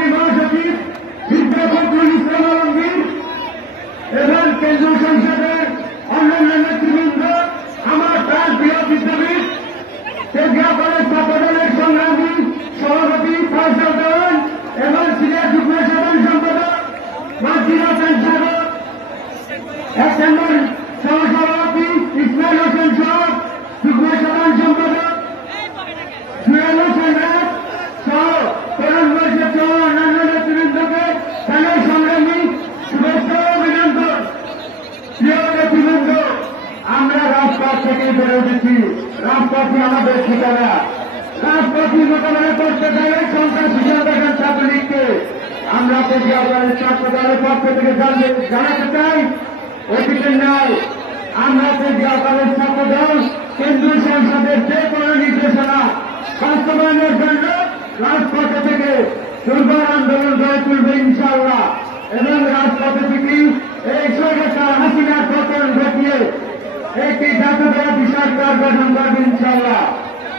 সংগ্রামী মহাসচিব বিদ্যা ফখরুল ইসলাম আলমগীর এবং কেন্দ্রীয় সংসদের অন্যান্য নেতৃবৃন্দ, আমার প্রাণপ্রিয় বিদ্যাপীঠ তেজগাঁও কলেজ ছাত্রদলের সংগ্রামী সভাপতি ফয়সাল দেওয়ান এবং সিনিয়র যুগ্ম সাধারণ সম্পাদক মাসির হোসেন সাগর, ১ নম্বর সহসভাপতি ইসমাইল হোসেন সহ যুগ্ম সাধারণ সম্পাদক সুয়েল হোসেন রাজ সহ প্রধানমন্ত্রী সহ অন্যান্য নেতৃবৃন্দকে তাদের সংগ্রামী শুভেচ্ছা ও অভিনন্দন। প্রিয় নেতৃবৃন্দ, আমরা রাজপথ থেকে বেড়ে উঠেছি। রাজপথই আমাদের ঠিকানা। রাজপথই মোকাবেলা করতে গেলে সন্ত্রাস হিসেবে দেখেন ছাত্রলীগকে। আমরা তেজগাঁও ছাত্র দলের পক্ষ থেকে জানাতে চাই, অতীতের নয়, আমরা তেজগাঁও কলেজ ছাত্র দল কেন্দ্রীয় সংসদের যে কোনো নির্দেশনা বাস্তবায়নের জন্য রাজপথে থেকে দুর্বার আন্দোলন গড়ে তুলবে ইনশাআল্লাহ। এবং রাজপথে থেকে এই সরকার হাসিনার পতন ঘটিয়ে একটি জাতীয় বিষয় গঠন করবে ইনশাআল্লাহ।